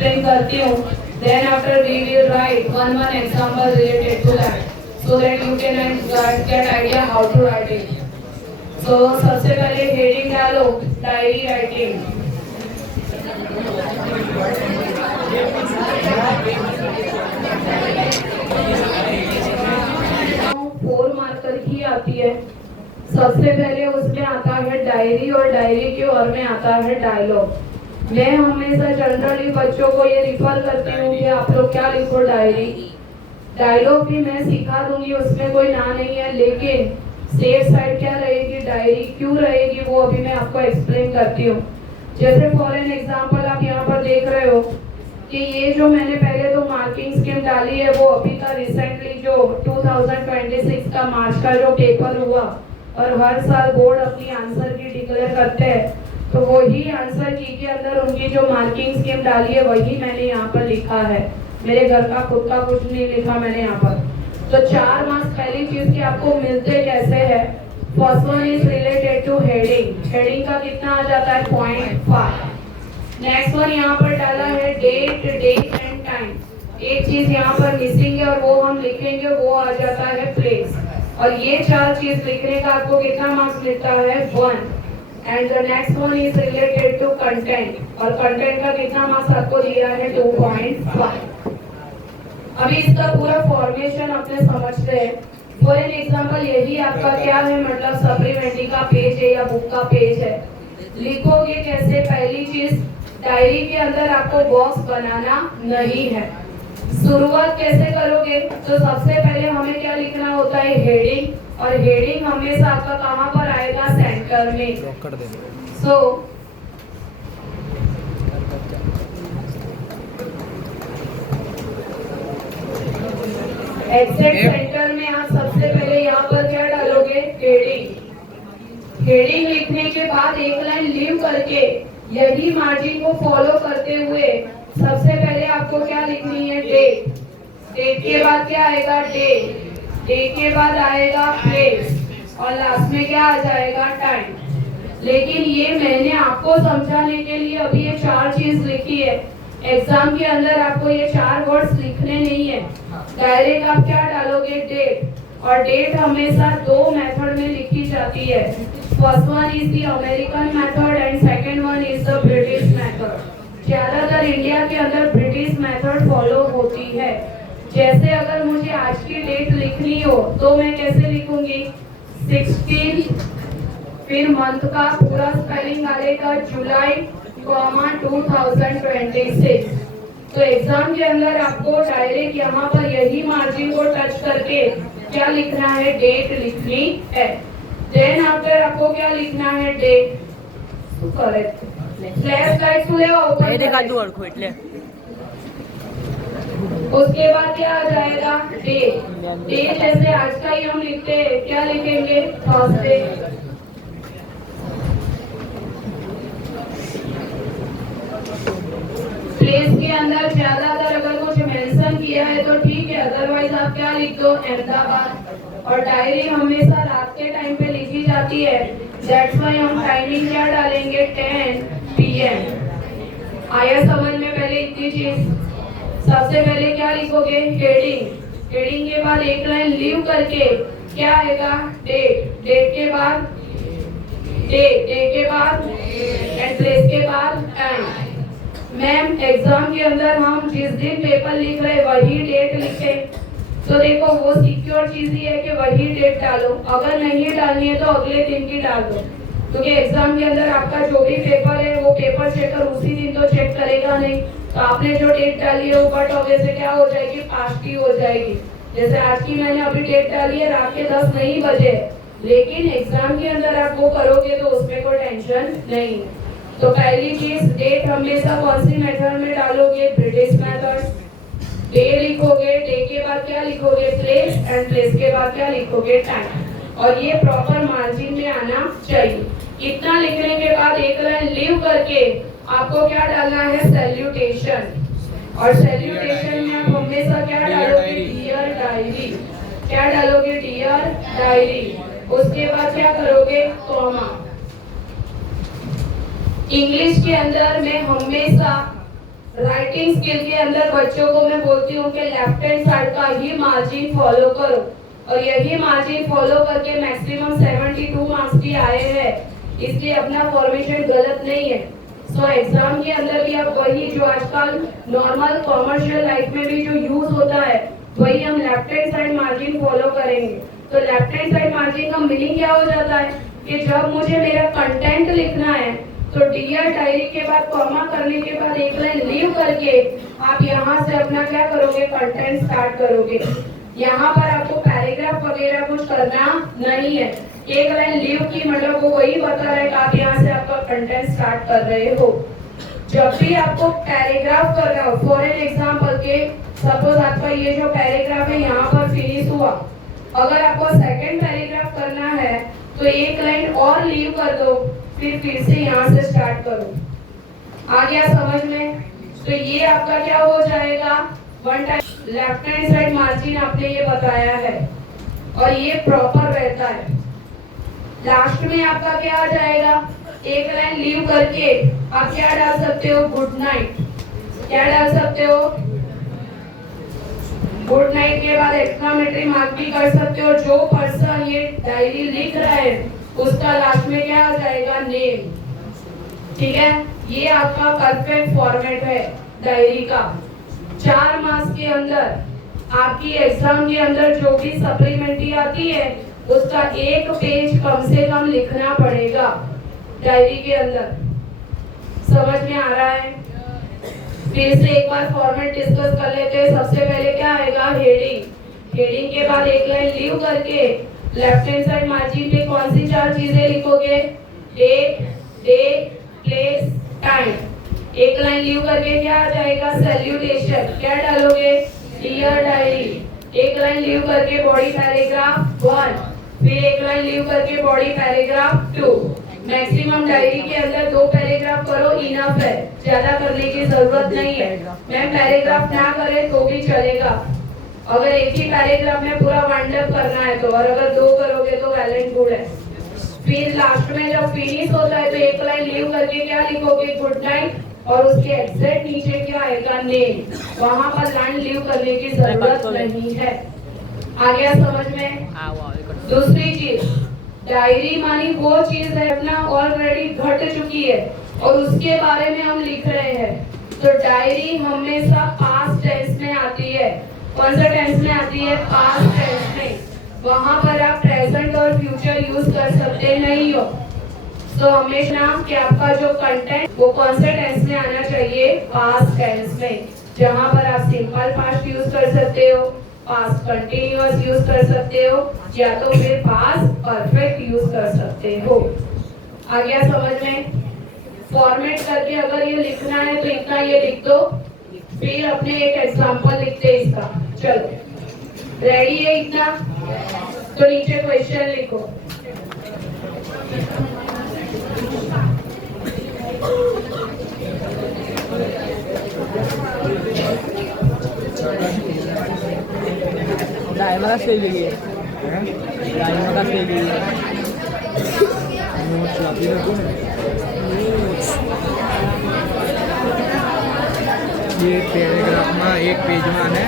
Explain करती हूँ. Then after we will write one example related to that, so that you can get idea how to write it. So सबसे पहले heading डालो diary writing. 4 marker की आती है. सबसे पहले उसमें आता है डायरी और डायरी के और में आता है डायलॉग. मैं हमेशा जनरली बच्चों को ये रिफर करती हूँ कि आप लोग क्या लिखो डायरी. डायलॉग भी मैं सिखा दूंगी, उसमें कोई ना नहीं है, लेकिन सेफ साइड क्या रहेगी, डायरी क्यों रहेगी, वो अभी मैं आपको एक्सप्लेन करती हूँ. जैसे फॉर एन एग्जाम्पल आप यहाँ पर देख रहे हो कि ये जो मैंने पहले तो मार्किंग स्कीम डाली है वो अभी का रिसेंटली जो 2026 का मार्च का जो पेपर हुआ, और हर साल बोर्ड अपनी आंसर की डिक्लेयर करते हैं, तो वही आंसर की के अंदर उनकी जो मार्किंग स्कीम डाली है वही मैंने यहाँ पर लिखा है. मेरे घर का खुद का कुछ नहीं लिखा मैंने यहाँ पर. तो 4 मार्क्स पहली चीज की आपको मिलते कैसे है. First one is related two heading. Heading का कितना आ जाता है 0.5. नेक्स्ट वन यहाँ पर डाला है डेट, डे एंड टाइम. एक चीज यहाँ पर मिसिंग है और वो हम लिखेंगे, वो आ जाता है प्लेस. और ये 4 चीज लिखने का आपको कितना मार्क्स मिलता है 1. And the next one is related to content, और कंटेंट का कितना मार्क्स आपको दिया है 2.5. अभी इसका पूरा फॉर्मेशन अपने समझते हैं. फॉर एन एग्जांपल यही आपका क्या है, मतलब सप्लीमेंट्री का पेज है या बुक का पेज है. लिखोगे कैसे. पहली चीज डायरी के अंदर आपको बॉक्स बनाना नहीं है. शुरुआत कैसे करोगे, तो सबसे पहले हमें क्या लिखना होता है हेडिंग, और हेडिंग हमेशा आपका कहाँ पर आएगा, सेंटर में. सो एग्जैक्ट सेंटर में आप सबसे पहले यहाँ पर क्या डालोगे, हेडिंग. हेडिंग लिखने के बाद एक लाइन लीव करके यही मार्जिन को फॉलो करते हुए सबसे पहले आपको क्या लिखनी है, डेट. डेट के बाद क्या आएगा, डे. डे के बाद आएगा प्लेस, और लास्ट में क्या आ जाएगा, टाइम. लेकिन ये मैंने आपको समझाने के लिए अभी ये 4 चीज लिखी है. एग्जाम के अंदर आपको ये 4 वर्ड्स लिखने नहीं है. डायरेक्ट आप क्या डालोगे, डेट. और डेट हमेशा 2 मेथड में लिखी जाती है. First one is the American method and second one is the British method. ज्यादातर इंडिया के अंदर ब्रिटिश मेथड फॉलो होती है. जैसे अगर मुझे आज की डेट लिखनी हो तो मैं कैसे लिखूंगी, 16, फिर मंथ का पूरा स्पेलिंग आएगा जुलाई, 2026. तो एग्जाम के अंदर आपको डायरेक्ट यहाँ पर यही मार्जिन को टच करके क्या लिखना है, डेट लिखनी है. देन आफ्टर आपको क्या लिखना है, डेट. करेक्ट. फ्लैश लाइट खुलेगा ऊपर देखा दो और खोटले. उसके बाद क्या आ जाएगा, डेट. डेट जैसे आज का ही हम लिखते हैं, क्या लिखेंगे, थर्सडे. प्लेस के अंदर ज्यादातर अगर कुछ मेंशन किया है तो ठीक है, अदरवाइज आप क्या लिख दो, अहमदाबाद. और डायरी हमेशा रात के टाइम पे लिखी जाती है, दैट्स व्हाई हम टाइमिंग क्या डालेंगे, 10 PM. आया समझ में. पहले इतनी चीज. सबसे पहले क्या लिखोगे, हेडिंग. हेडिंग के बाद एक लाइन लीव करके क्या आएगा, डेट. डेट के बाद डे. डे के बाद एंड प्लेस के बाद टाइम. मैम एग्जाम के अंदर हम जिस दिन पेपर लिख रहे वही डेट लिखे, तो देखो वो सिक्योर चीज ही है कि वही डेट डालो. अगर नहीं डालनी है तो अगले दिन की डाल दो, क्योंकि एग्जाम के अंदर आपका जो भी पेपर है वो पेपर चेकर उसी दिन तो चेक करेगा नहीं. तो आपने जो डेट डाली है वो बट ऑब्वियसली क्या हो जाएगी, पास्ट की हो जाएगी. जैसे आज की मैंने अभी डेट डाली है रात के 10 नहीं बजे, लेकिन एग्जाम के अंदर आप वो करोगे तो उसमें कोई टेंशन नहीं. तो पहली चीज, डेट हमेशा कौन सी मेथड में डालोगे, ब्रिटिश मेथड. डे लिखोगे, डे के बाद क्या लिखोगे, प्लेस, एंड प्लेस के बाद क्या लिखोगे, टाइम. और ये प्रॉपर मार्जिन में आना चाहिए. इतना लिखने के बाद एक लाइन लीव करके आपको क्या डालना है, सैल्यूटेशन. और सैल्यूटेशन में आप हमेशा क्या डालोगे, डियर डायरी. क्या डालोगे, डियर डायरी. उसके बाद क्या करोगे, कॉमा. इंग्लिश के अंदर मैं हमेशा राइटिंग स्किल के अंदर बच्चों को मैं बोलती हूँ कि लेफ्ट हैंड साइड का ही मार्जिन फॉलो करो, और यही मार्जिन फॉलो करके मैक्सिमम 72 मार्क्स भी आए हैं, इसलिए अपना फॉर्मेशन गलत नहीं है। सो एग्जाम के अंदर भी अब वही जो आजकल नॉर्मल कॉमर्शियल लाइफ में भी जो यूज होता है वही हम left hand side margin follow करेंगे। तो लेफ्ट हैंड साइड मार्जिन का मीनिंग क्या हो जाता है कि जब मुझे मेरा कंटेंट लिखना है तो डियर डायरी के बाद कॉमा करने के बाद एक लाइन लीव करके आप यहाँ से अपना क्या करोगे, कंटेंट स्टार्ट करोगे। यहाँ पर आपको पैराग्राफ वगैरह कुछ करना नहीं है, एक लाइन लीव की मतलब वो वही बता रहा है कि आप यहाँ से आपका कंटेंट स्टार्ट कर रहे हो। जब भी आपको पैराग्राफ करना हो, फॉर एन एग्जाम्पल के सपोज आपका ये जो पैराग्राफ है यहाँ पर फिनिश हुआ, अगर आपको सेकंड पैराग्राफ करना है तो एक लाइन और लीव कर दो, फिर से यहाँ से स्टार्ट करो। आ गया समझ में? तो ये आपका क्या हो जाएगा, one time left hand side margin आपने ये बताया है और ये प्रॉपर रहता है। लास्ट में आपका क्या आ जाएगा, एक लाइन लीव करके आप क्या डाल सकते हो, गुड नाइट। क्या डाल सकते हो, गुड नाइट के बाद एक्सक्लेमेटरी मार्क भी कर सकते हो। जो पर्सन ये डायरी लिख रहा है उसका लास्ट में क्या आ जाएगा, नेम। ठीक है, ये आपका परफेक्ट फॉर्मेट है डायरी का। 4 मार्क्स के अंदर आपकी एग्जाम के अंदर जो भी सप्लीमेंट्री आती है उसका एक पेज कम से कम लिखना पड़ेगा डायरी के अंदर। समझ में आ रहा है? फिर से एक बार फॉर्मेट डिस्कस कर लेते हैं। सबसे पहले क्या आएगा, हेडिंग। हेडिंग के बाद एक लाइन लीव करके लेफ्ट हैंड साइड मार्जिन पे कौन सी 4 चीजें लिखोगे, डेट, डे, प्लेस, टाइम। एक लाइन लीव करके क्या आ जाएगा, सैल्यूटेशन। क्या डालोगे, डियर डायरी। एक लाइन लीव करके बॉडी पैराग्राफ 1, फिर एक लाइन लीव करके बॉडी पैराग्राफ 2। मैक्सिमम डायरी के अंदर 2 पैराग्राफ करो, इनफ है, ज्यादा करने की जरूरत नहीं है। मैम पैराग्राफ ना करे तो भी चलेगा, अगर एक ही पैराग्राफ में पूरा वाइंड अप करना है तो, और अगर 2 करोगे तो वेल एंड गुड है। फिर लास्ट में जब फिनिश होता है तो एक लाइन लीव करके क्या लिखोगे, गुड नाइट, और उसके एग्जैक्ट नीचे क्या आएगा, नेम। वहां पर लाइन लीव करने की जरूरत नहीं है। आ गया समझ में? दूसरी चीज, डायरी मानी वो चीज है अपना ऑलरेडी घट चुकी है और उसके बारे में हम लिख रहे हैं। तो डायरी हमेशा पास्ट टेंस में आती है। कौन सा टेंस में आती है, पास्ट टेंस में। वहां पर आप प्रेजेंट और फ्यूचर यूज कर सकते नहीं हो। तो हमेशा कि आपका जो कंटेंट वो कौन से टेंस में आना चाहिए, पास्ट टेंस में। जहां पर आप सिंपल पास्ट यूज कर सकते हो, पास्ट कंटिन्यूअस यूज कर सकते हो, या तो फिर पास्ट परफेक्ट यूज कर सकते हो। आ गया समझ में? फॉर्मेट करके अगर ये लिखना है तो इतना ये लिख दो, फिर अपने एक एग्जांपल लिखते हैं इसका। चलो रेडी है इतना? तो नीचे क्वेश्चन लिखो। डायमंड से लगी है, डायमंड से लगी है। नोट्स लाती है ये पैराग्राफ में एक पेज में आने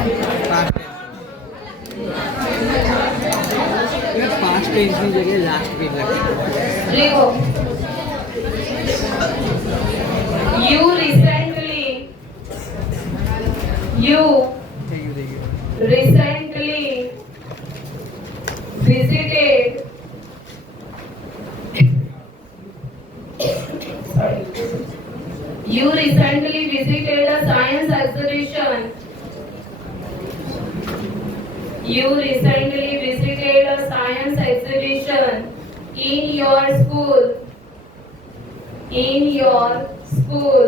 5 पेज की जगह लास्ट पेज लगे। लिखो, you recently visited you recently visited a science exhibition. You recently visited a science exhibition in your school. In your school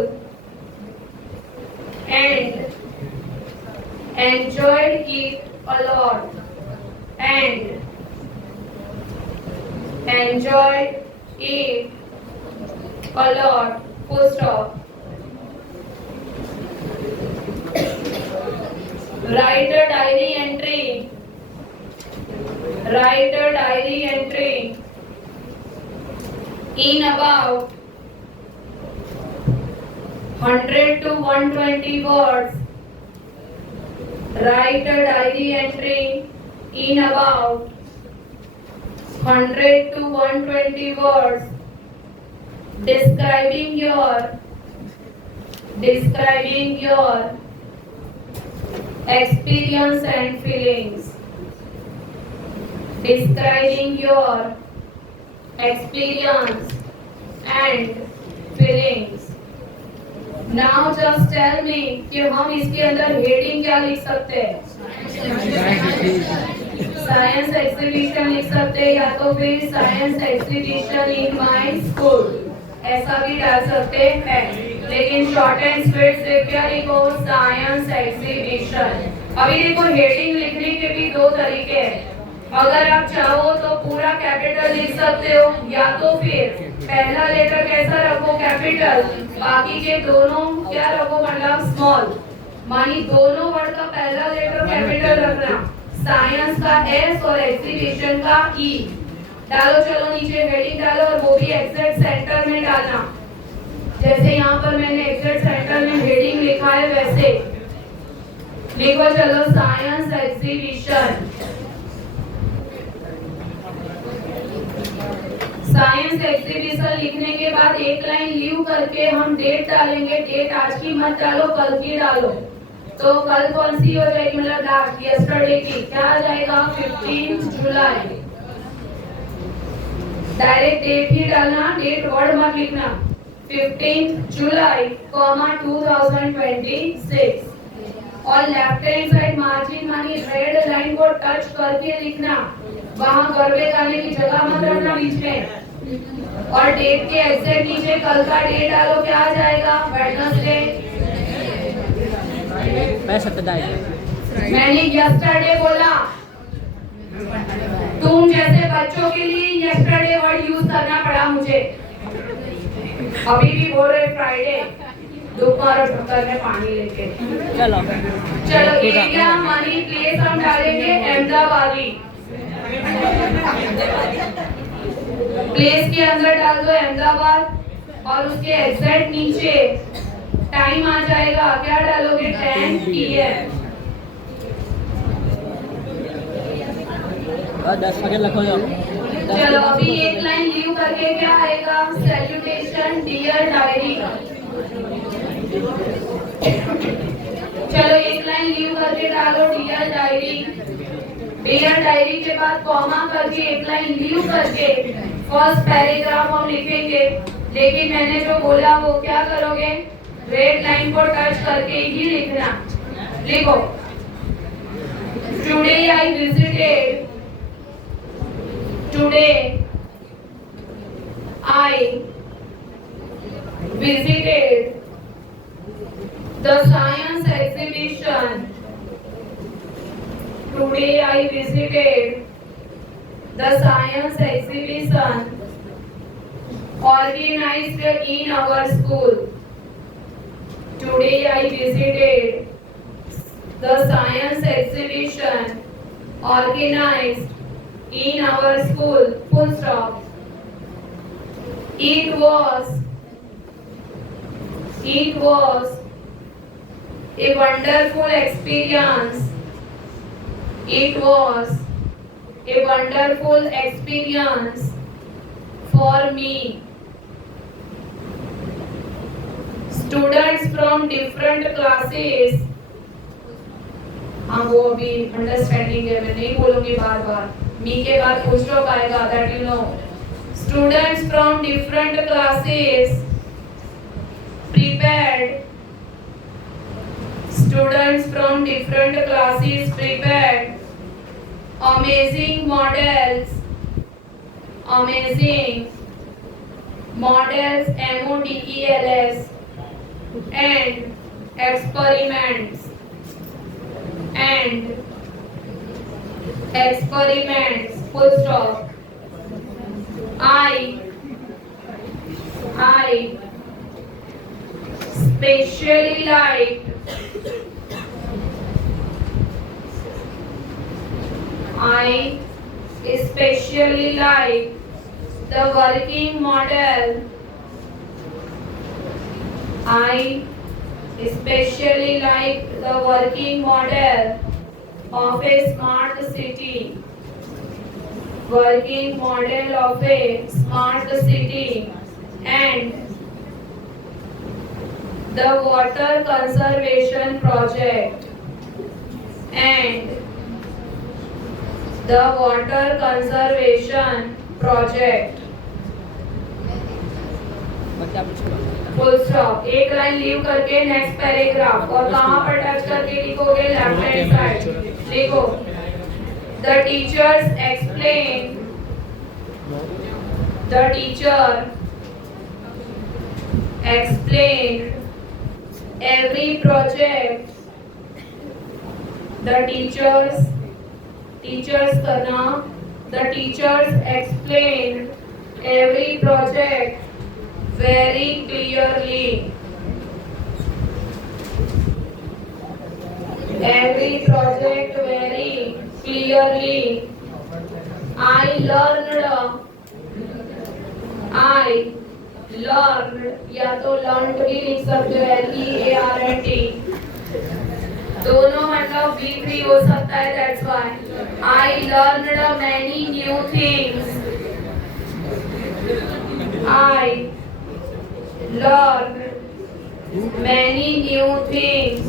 and enjoyed it a lot. And enjoyed it a lot. Full stop. Write a diary entry. Write a diary entry in about 100 to 120 words. Write a diary entry in about 100 to 120 words describing your experience and feelings. Describing your experience and feelings. Now just tell me कि हम इसके अंदर heading क्या लिख सकते हैं? Science exhibition लिख सकते हैं या तो फिर science exhibition in my school ऐसा भी डाल सकते हैं, लेकिन शॉर्ट एंड स्वीट से क्या लिखो? Science exhibition. अभी देखो हेडिंग लिखने के भी दो तरीके हैं। अगर आप चाहो तो पूरा कैपिटल लिख सकते हो, या तो फिर पहला लेटर कैसा रखो? कैपिटल, बाकी के दोनों क्या रखो? मतलब स्मॉल। मानी दोनों वर्ड का पहला लेटर कैपिटल रखना, साइंस का एस और एग्जीबिशन का ई डालो। चलो नीचे हेडिंग डालो और वो भी एग्जैक्ट सेंटर में डालना। जैसे यहाँ पर मैंने एग्जैक्ट सेंटर में हेडिंग लिखा है वैसे लिखो। चलो साइंस एग्जीबिशन। साइंस एग्जीबिशन लिखने के बाद एक लाइन लीव करके हम डेट डालेंगे। डेट आज की मत डालो, कल की डालो। तो कल कौन सी हो जाएगी? मतलब लास्ट यस्टरडे की। क्या आ जाएगा? 15 जुलाई। डायरेक्ट डेट ही डालना, डेट वर्ड मत लिखना। 15 जुलाई 2026। और लेफ्ट हैंड साइड मार्जिन मानी रेड लाइन को टच करके लिखना। वहां गड़बे करने की जगह मत रखना बीच में। और डेट के एग्जैक्ट नीचे कल का डेट डालो। क्या आ जाएगा? वेडनेसडे। मैंने यस्टरडे बोला, तुम जैसे बच्चों के लिए यस्टरडे वर्ड यूज करना पड़ा मुझे। अभी भी बोल रहे फ्राइडे, दोपहर और ढक्कन में पानी लेके। चलो एरिया मनी प्लेस हम डालेंगे अहमदाबादी। प्लेस के अंदर डाल दो अहमदाबाद और उसके एग्जैक्ट नीचे टाइम आ जाएगा। क्या डालोगे? 10 PM। 10 सेकंड लिखो जाओ। चलो अभी एक लाइन लीव करके क्या आएगा? Salutation dear diary. चलो एक लाइन लीव करके डालो डियर डायरी। डियर डायरी के बाद कॉमा करके एक लाइन लीव करके फर्स्ट पैराग्राफ हम लिखेंगे। लेकिन मैंने जो बोला वो क्या करोगे? रेड लाइन को टच करके ही लिखना। लिखो, today I visited. Today I visited the science exhibition. Today I visited the science exhibition organized in our school. Today I visited the science exhibition organized in our school. Full stop. It was a wonderful experience. It was a wonderful experience for me. Students from different classes. हाँ वो अभी understanding है, मैं नहीं बोलूंगी बार बार। मी के बाद full stop आएगा, that you know. Students from different classes prepared. Students from different classes prepared amazing models, models MODELS and experiments full stop. I especially liked the working model. I especially like the working model of a smart city. Working model of a smart city and the water conservation project and the water conservation project. बच्चा पूछो full stop एक line leave करके next paragraph और कहां पर touch करके लिखोगे left hand side लिखो the teachers explain the teacher explain every project the teachers करना the teachers explain every project very clearly every project very clearly I learned या तो learned भी लिख सकते हो LEARNT दोनों मतलब V3 हो सकता है that's why I learned many new things I learned many new things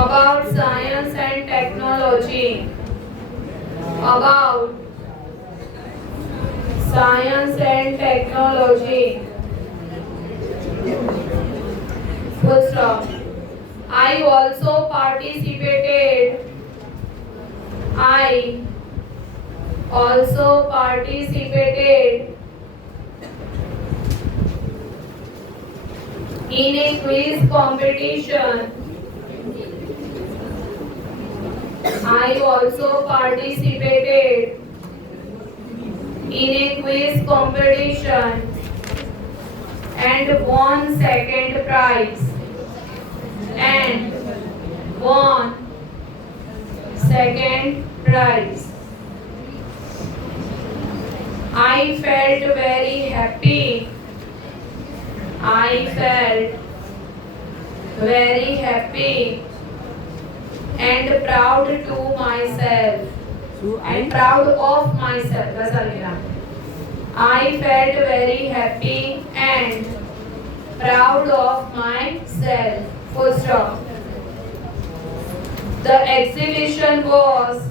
about science and technology about science and technology full stop I also participated in a quiz competition I also participated in a quiz competition and won second prize I felt very happy and proud to myself and proud of myself I felt very happy and proud of myself full stop the exhibition was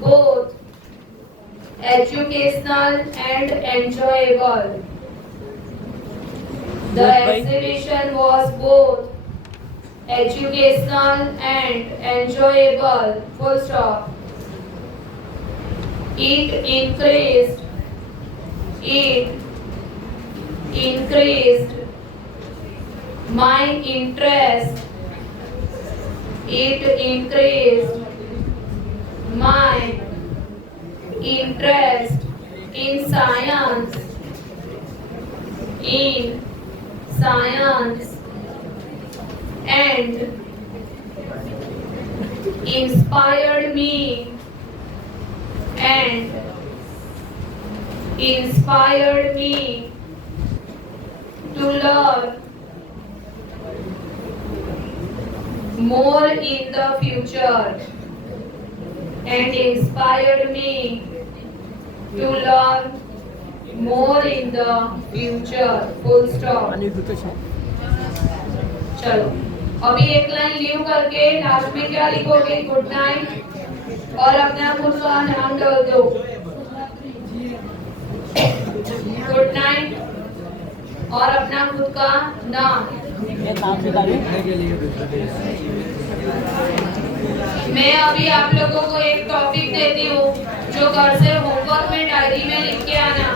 both educational and enjoyable the exhibition was both educational and enjoyable full stop it increased my interest in science and inspired me to learn more in the future and inspired me to learn more in the future full stop चलो अभी एक line leave करके last में क्या लिखोगे good night और अपना खुद का नाम डाल दो गुड नाइट और अपना खुद का नाम मैं अभी आप लोगों को एक टॉपिक देती हूँ जो घर से होमवर्क में डायरी में लिख के आना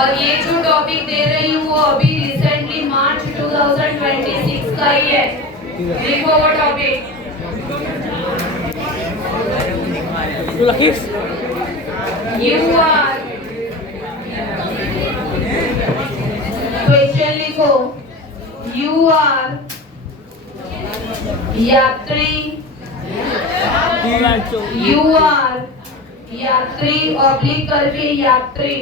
और ये जो टॉपिक दे रही हूँ वो अभी रिसेंटली मार्च 2026 का ही है लिखो वो टॉपिक यू आर क्वेश्चन लिखो यू आर यात्री You are यात्री ऑब्लिक करके यात्री